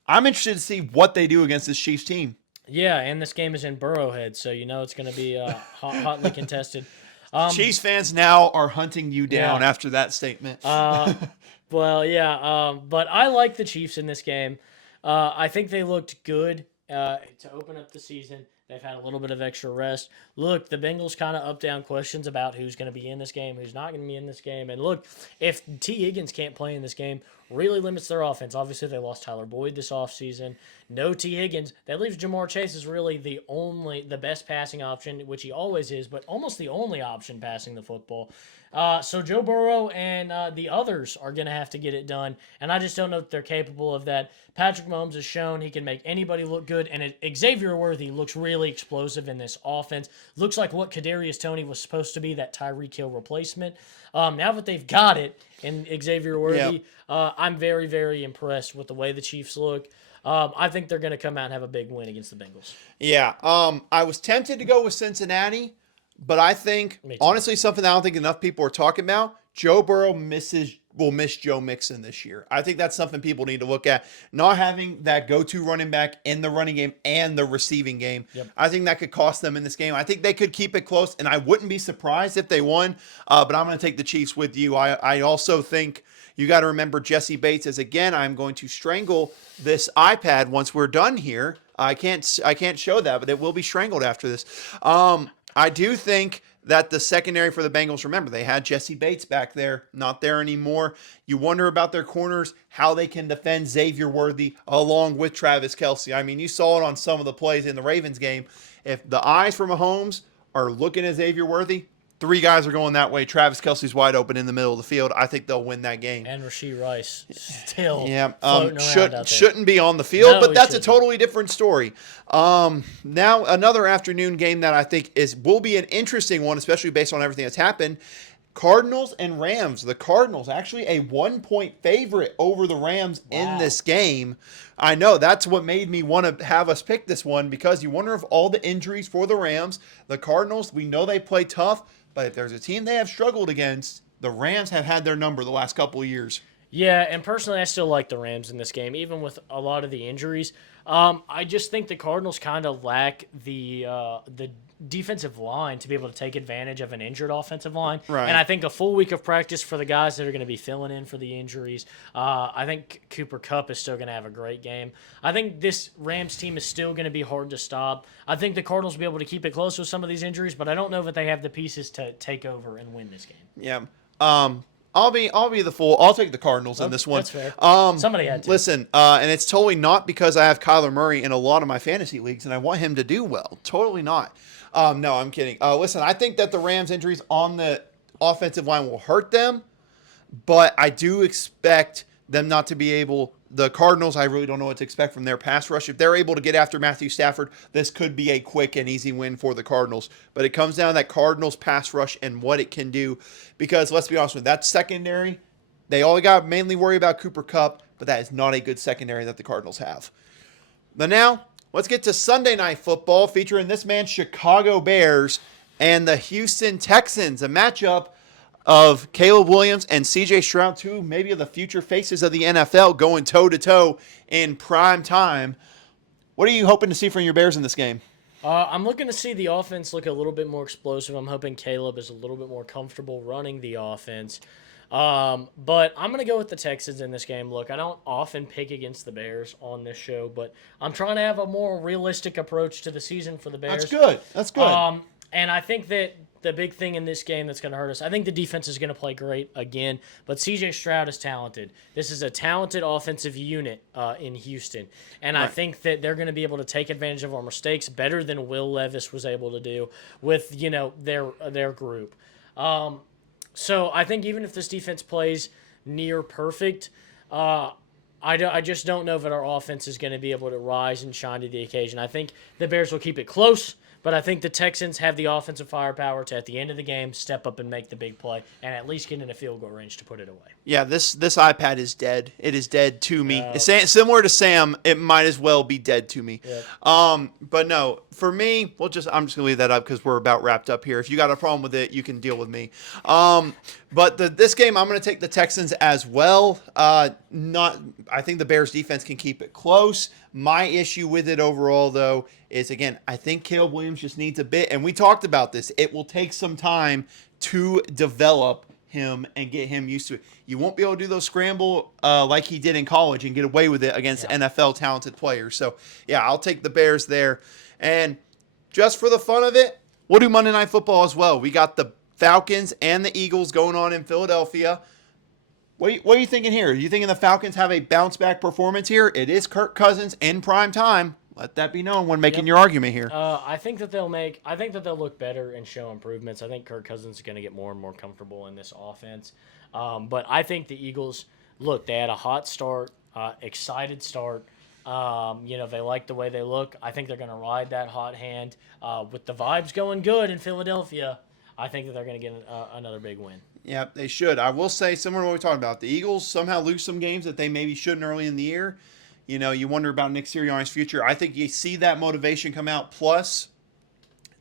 I'm interested to see what they do against this Chiefs team. Yeah, and this game is in Burrowhead, so you know it's going to be hotly contested. Chiefs fans now are hunting you down after that statement. But I like the Chiefs in this game. I think they looked good to open up the season. They've had a little bit of extra rest. Look, the Bengals kind of up down questions about who's going to be in this game, who's not going to be in this game. And look, if T. Higgins can't play in this game, really limits their offense. Obviously, they lost Tyler Boyd this offseason. No T. Higgins. That leaves Jamar Chase as really the best passing option, which he always is, but almost the only option passing the football. So Joe Burrow and the others are going to have to get it done, and I just don't know if they're capable of that. Patrick Mahomes has shown he can make anybody look good, and Xavier Worthy looks really explosive in this offense. Looks like what Kadarius Toney was supposed to be, that Tyreek Hill replacement. Now that they've got it in Xavier Worthy, I'm very, very impressed with the way the Chiefs look. I think they're going to come out and have a big win against the Bengals. Yeah, I was tempted to go with Cincinnati, but I think, honestly, something that I don't think enough people are talking about, Joe Burrow will miss Joe Mixon this year. I think that's something people need to look at. Not having that go-to running back in the running game and the receiving game. Yep. I think that could cost them in this game. I think they could keep it close, and I wouldn't be surprised if they won, but I'm going to take the Chiefs with you. I also think you got to remember Jesse Bates as, again, I'm going to strangle this iPad once we're done here. I can't show that, but it will be strangled after this. I do think that the secondary for the Bengals, remember, they had Jesse Bates back there, not there anymore. You wonder about their corners, how they can defend Xavier Worthy along with Travis Kelce. I mean, you saw it on some of the plays in the Ravens game. If the eyes for Mahomes are looking at Xavier Worthy, 3 guys are going that way. Travis Kelce's wide open in the middle of the field. I think they'll win that game. And Rashee Rice still shouldn't be on the field, but that's a totally different story. Now another afternoon game that I think will be an interesting one, especially based on everything that's happened. Cardinals and Rams. The Cardinals actually a 1-point favorite over the Rams in this game. I know that's what made me want to have us pick this one, because you wonder if all the injuries for the Rams, the Cardinals, we know they play tough, but if there's a team they have struggled against, the Rams have had their number the last couple of years. Yeah, and personally, I still like the Rams in this game, even with a lot of the injuries. I just think the Cardinals kind of lack the defensive line to be able to take advantage of an injured offensive line. Right. And I think a full week of practice for the guys that are going to be filling in for the injuries. I think Cooper Kupp is still going to have a great game. I think this Rams team is still going to be hard to stop. I think the Cardinals will be able to keep it close with some of these injuries, but I don't know that they have the pieces to take over and win this game. Yeah. I'll be the fool. I'll take the Cardinals in this one. That's fair. Somebody had to. Listen, and it's totally not because I have Kyler Murray in a lot of my fantasy leagues and I want him to do well. Totally not. No, I'm kidding. Listen, I think that the Rams' injuries on the offensive line will hurt them, but I do expect them not to be able. The Cardinals, I really don't know what to expect from their pass rush. If they're able to get after Matthew Stafford, this could be a quick and easy win for the Cardinals. But it comes down to that Cardinals pass rush and what it can do. Because let's be honest with you, that secondary, they only got to mainly worry about Cooper Kupp, but that is not a good secondary that the Cardinals have. But now, let's get to Sunday Night Football featuring this man, Chicago Bears, and the Houston Texans, a matchup of Caleb Williams and C.J. Stroud, two maybe of the future faces of the NFL, going toe-to-toe in prime time. What are you hoping to see from your Bears in this game? I'm looking to see the offense look a little bit more explosive. I'm hoping Caleb is a little bit more comfortable running the offense. But I'm going to go with the Texans in this game. Look, I don't often pick against the Bears on this show, but I'm trying to have a more realistic approach to the season for the Bears. That's good. And I think that the big thing in this game that's going to hurt us, I think the defense is going to play great again, but C.J. Stroud is talented. This is a talented offensive unit in Houston, and right. I think that they're going to be able to take advantage of our mistakes better than Will Levis was able to do with their group. So I think even if this defense plays near perfect, I just don't know that our offense is going to be able to rise and shine to the occasion. I think the Bears will keep it close, but I think the Texans have the offensive firepower to, at the end of the game, step up and make the big play and at least get in a field goal range to put it away. Yeah, this iPad is dead. It is dead to me. Similar to Sam, it might as well be dead to me. Yep. But no, for me, I'm just going to leave that up because we're about wrapped up here. If you got a problem with it, you can deal with me. But this game, I'm going to take the Texans as well. I think the Bears defense can keep it close. My issue with it overall, though, is, again, I think Caleb Williams just needs a bit. And we talked about this. It will take some time to develop him and get him used to it. You won't be able to do those scramble like he did in college and get away with it against NFL talented players. So, yeah, I'll take the Bears there. And just for the fun of it, we'll do Monday Night Football as well. We got the Falcons and the Eagles going on in Philadelphia. What are you thinking here? Are you thinking the Falcons have a bounce-back performance here? It is Kirk Cousins in prime time. Let that be known when making your argument here. I think that they'll look better and show improvements. I think Kirk Cousins is going to get more and more comfortable in this offense. But I think the Eagles, look, they had a hot start, excited start. They like the way they look. I think they're going to ride that hot hand. With the vibes going good in Philadelphia, I think that they're going to get another big win. Yeah, they should. I will say, similar to what we talked about, the Eagles somehow lose some games that they maybe shouldn't early in the year. You wonder about Nick Sirianni's future. I think you see that motivation come out. Plus,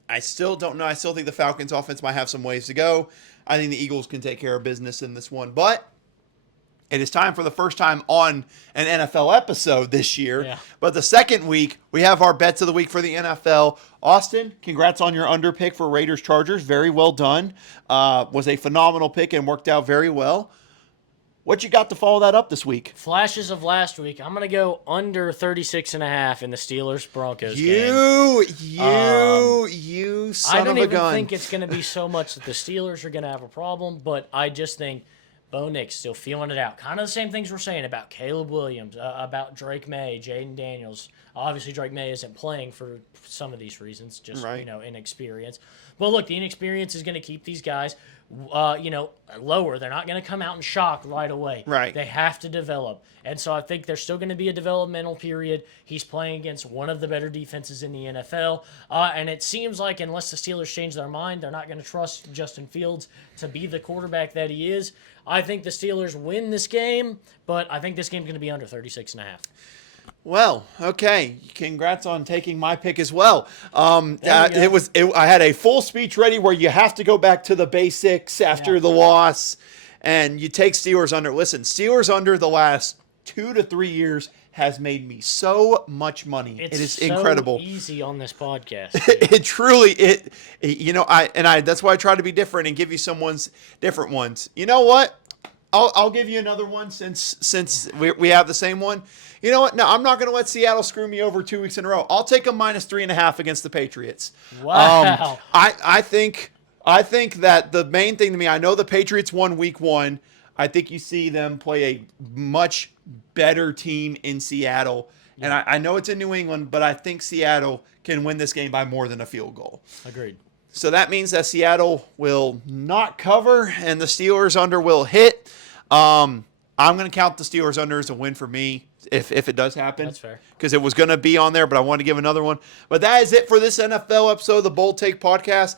I still don't know. I still think the Falcons' offense might have some ways to go. I think the Eagles can take care of business in this one. But it is time for the first time on an NFL episode this year. Yeah. But the second week, we have our bets of the week for the NFL. Austin, congrats on your under pick for Raiders-Chargers. Very well done. Was a phenomenal pick and worked out very well. What you got to follow that up this week? Flashes of last week. I'm going to go under 36.5 in the Steelers-Broncos game. You son of a gun. I don't even think it's going to be so much that the Steelers are going to have a problem, but I just think Bo Nix still feeling it out. Kind of the same things we're saying about Caleb Williams, about Drake May, Jaden Daniels. Obviously, Drake May isn't playing for some of these reasons, just, inexperience. But look, the inexperience is going to keep these guys lower. They're not going to come out and shock right away. Right. They have to develop. And so I think there's still going to be a developmental period. He's playing against one of the better defenses in the NFL. And it seems like unless the Steelers change their mind, they're not going to trust Justin Fields to be the quarterback that he is. I think the Steelers win this game, but I think this game's going to be under 36.5. Well, okay. Congrats on taking my pick as well. I had a full speech ready where you have to go back to the basics after the loss, and you take Steelers under. Listen, Steelers under the last 2 to 3 years has made me so much money. It's it is so incredible. easy on this podcast. It truly I that's why I try to be different and give you someone's different ones. You know what? I'll give you another one since we have the same one. You know what? No, I'm not going to let Seattle screw me over 2 weeks in a row. I'll take a -3.5 against the Patriots. Wow. I think that the main thing to me, I know the Patriots won week 1. I think you see them play a much better team in Seattle. And I know it's in New England, but I think Seattle can win this game by more than a field goal. Agreed. So that means that Seattle will not cover and the Steelers under will hit. I'm going to count the Steelers under as a win for me if it does happen. That's fair. Because it was going to be on there, but I wanted to give another one. But that is it for this NFL episode of the Bold Take Podcast.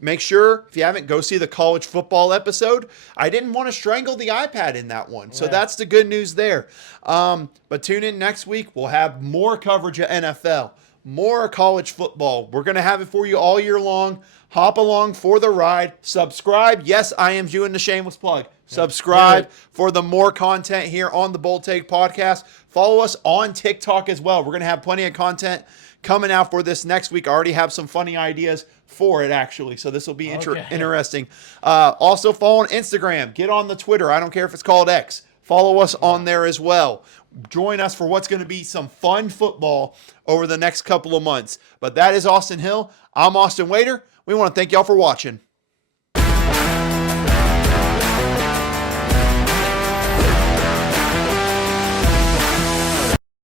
Make sure, if you haven't, go see the college football episode. I didn't want to strangle the iPad in that one. So that's the good news there. But tune in next week. We'll have more coverage of NFL, more college football. We're going to have it for you all year long. Hop along for the ride. Subscribe. Yes, I am doing the shameless plug. Subscribe for the more content here on the Bold Take Podcast. Follow us on TikTok as well. We're going to have plenty of content coming out for this next week. I already have some funny ideas for it, actually. So this will be interesting. Also, follow on Instagram. Get on the Twitter. I don't care if it's called X. Follow us on there as well. Join us for what's going to be some fun football over the next couple of months. But that is Austin Hill. I'm Austin Wader. We want to thank y'all for watching.